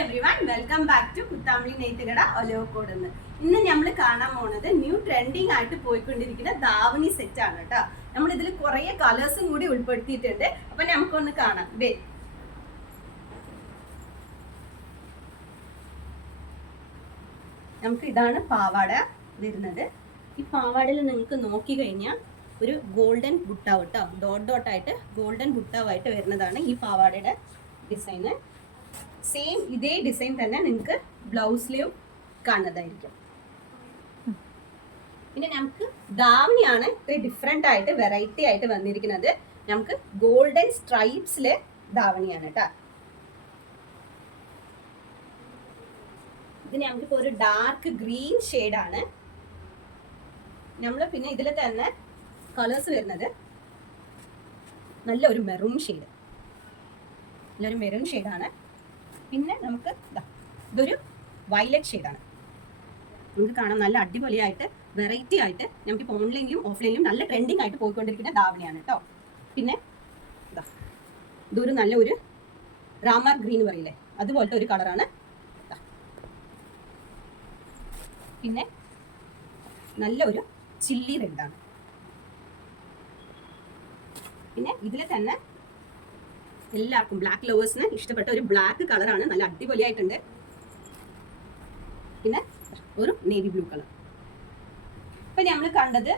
Everyone, welcome back to Kuthampully നെയ്ത്തുകട ഒലവക്കോട്. ഇന്ന് നമ്മൾ കാണാൻ പോണത് ന്യൂ ട്രെൻഡിങ് ആയിട്ട് പോയിക്കൊണ്ടിരിക്കുന്ന ദാവണി സെറ്റ് ആണ് കേട്ടോ. നമ്മൾ ഇതിൽ കുറേ കളേഴ്സും കൂടി ഉൾപ്പെടുത്തിയിട്ടുണ്ട്. അപ്പൊ നമുക്കൊന്ന് കാണാം. നമുക്ക് ഇതാണ് പാവാട വരുന്നത്. ഈ പാവാടയിൽ നിങ്ങൾക്ക് നോക്കി കഴിഞ്ഞാൽ ഒരു ഗോൾഡൻ ബുട്ടാവ് കേട്ടോ, ഡോട്ട് ഡോട്ടായിട്ട് ഗോൾഡൻ ബുട്ടാവായിട്ട് വരുന്നതാണ് ഈ പാവാടയുടെ ഡിസൈന്. സെയിം ഇതേ ഡിസൈൻ തന്നെ നിങ്ങൾക്ക് ബ്ലൗസിലും കാണുന്നതായിരിക്കും. പിന്നെ നമുക്ക് ദാവണിയാണ് ഇത്ര ഡിഫറെൻ്റ് ആയിട്ട് വെറൈറ്റി ആയിട്ട് വന്നിരിക്കുന്നത്. നമുക്ക് ഗോൾഡൻ സ്ട്രൈപ്സിലെ ദാവണിയാണ് കേട്ടോ. ഇതിന് നമുക്കിപ്പോൾ ഒരു ഡാർക്ക് ഗ്രീൻ ഷെയ്ഡാണ്. നമ്മൾ പിന്നെ ഇതിൽ തന്നെ കളേഴ്സ് വരുന്നത് നല്ലൊരു മെറൂൺ ഷെയ്ഡ്, നല്ലൊരു മെറൂൺ ഷെയ്ഡാണ്. പിന്നെ നമുക്ക് ഇതൊരു വയലറ്റ് ഷെയ്ഡാണ്. നമുക്ക് കാണാം നല്ല അടിപൊളിയായിട്ട് വെറൈറ്റി ആയിട്ട് നമുക്കിപ്പോൾ ഓൺലൈനിലും ഓഫ്ലൈനിലും നല്ല ട്രെൻഡിങ് ആയിട്ട് പോയിക്കൊണ്ടിരിക്കുന്ന ദാവണിയാണ് കേട്ടോ. പിന്നെ ഇതൊരു നല്ലൊരു രാമർ ഗ്രീൻ പറയില്ലേ, അതുപോലത്തെ ഒരു കളറാണ്. പിന്നെ നല്ലൊരു ചില്ലി റെഡാണ്. പിന്നെ ഇതിൽ തന്നെ എല്ലാവർക്കും ബ്ലാക്ക് ലവേഴ്സിന് ഇഷ്ടപ്പെട്ട ഒരു ബ്ലാക്ക് കളറാണ്, നല്ല അടിപൊളിയായിട്ടുണ്ട്. പിന്നെ ഒരു നേവി ബ്ലൂ കളർ. ഇപ്പം നമ്മൾ കണ്ടത്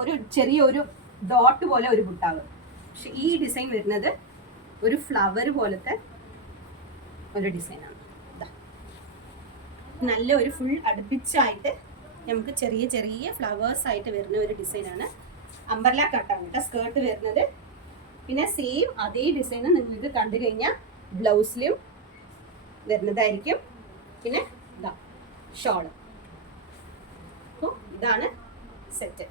ഒരു ചെറിയൊരു ഡോട്ട് പോലെ ഒരു ബുട്ടാവ്. പക്ഷെ ഈ ഡിസൈൻ വരുന്നത് ഒരു ഫ്ലവർ പോലത്തെ ഒരു ഡിസൈനാണ്. നല്ല ഒരു ഫുൾ അടുപ്പിച്ചായിട്ട് നമുക്ക് ചെറിയ ചെറിയ ഫ്ലവേഴ്സ് ആയിട്ട് വരുന്ന ഒരു ഡിസൈനാണ്. അംബർല കട്ടാണ് കേട്ടോ സ്കേർട്ട് വരുന്നത്. പിന്നെ സെയിം അതേ ഡിസൈൻ നിങ്ങൾക്ക് കണ്ടു കഴിഞ്ഞാൽ ബ്ലൗസിലും വരുന്നതായിരിക്കും. പിന്നെ ഇതാ ഷോള്. അപ്പോൾ ഇതാണ് സെറ്റ്.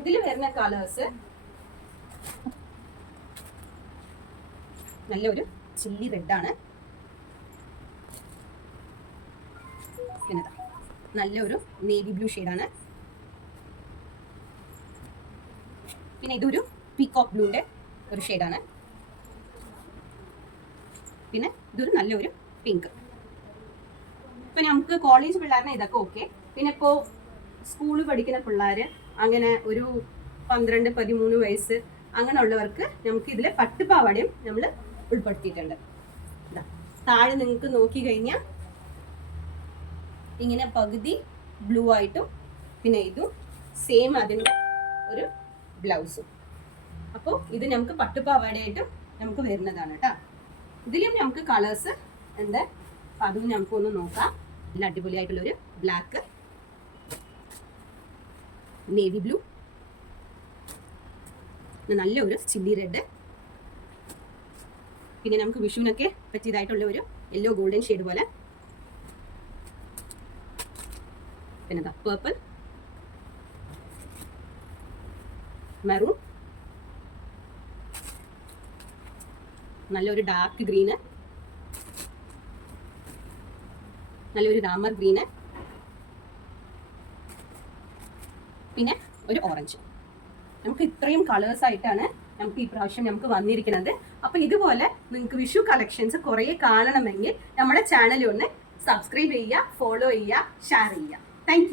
ഇതിൽ വരുന്ന കളേഴ്സ് നല്ലൊരു ചില്ലി റെഡാണ്. പിന്നെ നല്ലൊരു നേവി ബ്ലൂ ഷെയ്ഡാണ്. പിന്നെ ഇതൊരു പീകോക്ക് ബ്ലൂൻ്റെ ഒരു ഷെയ്ഡാണ്. പിന്നെ ഇതൊരു നല്ലൊരു പിങ്ക്. ഇപ്പം നമുക്ക് കോളേജ് പിള്ളേരിനെ ഇതൊക്കെ ഓക്കെ. പിന്നെ ഇപ്പോൾ സ്കൂളിൽ പഠിക്കുന്ന പിള്ളേർ അങ്ങനെ ഒരു 12-13 വയസ്സ് അങ്ങനെയുള്ളവർക്ക് നമുക്ക് ഇതിൽ പട്ടുപാവാടയും നമ്മൾ ഉൾപ്പെടുത്തിയിട്ടുണ്ട്. താഴെ നിങ്ങൾക്ക് നോക്കി കഴിഞ്ഞാൽ ഇങ്ങനെ പകുതി ബ്ലൂ ആയിട്ടും പിന്നെ ഇതും സെയിം അതിൻ്റെ ഒരു ബ്ലൗസും. അപ്പോൾ ഇത് നമുക്ക് പട്ടുപാവാടയായിട്ടും നമുക്ക് വരുന്നതാണ് കേട്ടോ. ഇതിലും നമുക്ക് കളേഴ്സ് ഉണ്ട്. അപ്പം അതും നമുക്കൊന്ന് നോക്കാം. നല്ല അടിപൊളിയായിട്ടുള്ളൊരു ബ്ലാക്ക്, നേവി ബ്ലൂ, നല്ലൊരു ചില്ലി റെഡ്, പിന്നെ നമുക്ക് വിഷുവിനൊക്കെ പറ്റിയതായിട്ടുള്ള ഒരു യെല്ലോ ഗോൾഡൻ ഷെയ്ഡ് പോലെ, പിന്നെ പേർപ്പിൾ, മെറൂൺ, നല്ലൊരു ഡാർക്ക് ഗ്രീന്, നല്ലൊരു രാമർ ഗ്രീന്, പിന്നെ ഒരു ഓറഞ്ച്. നമുക്ക് ഇത്രയും കളേഴ്സ് ആയിട്ടാണ് നമുക്ക് ഈ പ്രാവശ്യം നമുക്ക് വന്നിരിക്കുന്നത്. അപ്പോൾ ഇതുപോലെ നിങ്ങൾക്ക് വിഷു കളക്ഷൻസ് കുറേ കാണണമെങ്കിൽ നമ്മുടെ ചാനൽ ഒന്ന് സബ്സ്ക്രൈബ് ചെയ്യുക, ഫോളോ ചെയ്യുക, ഷെയർ ചെയ്യുക. താങ്ക്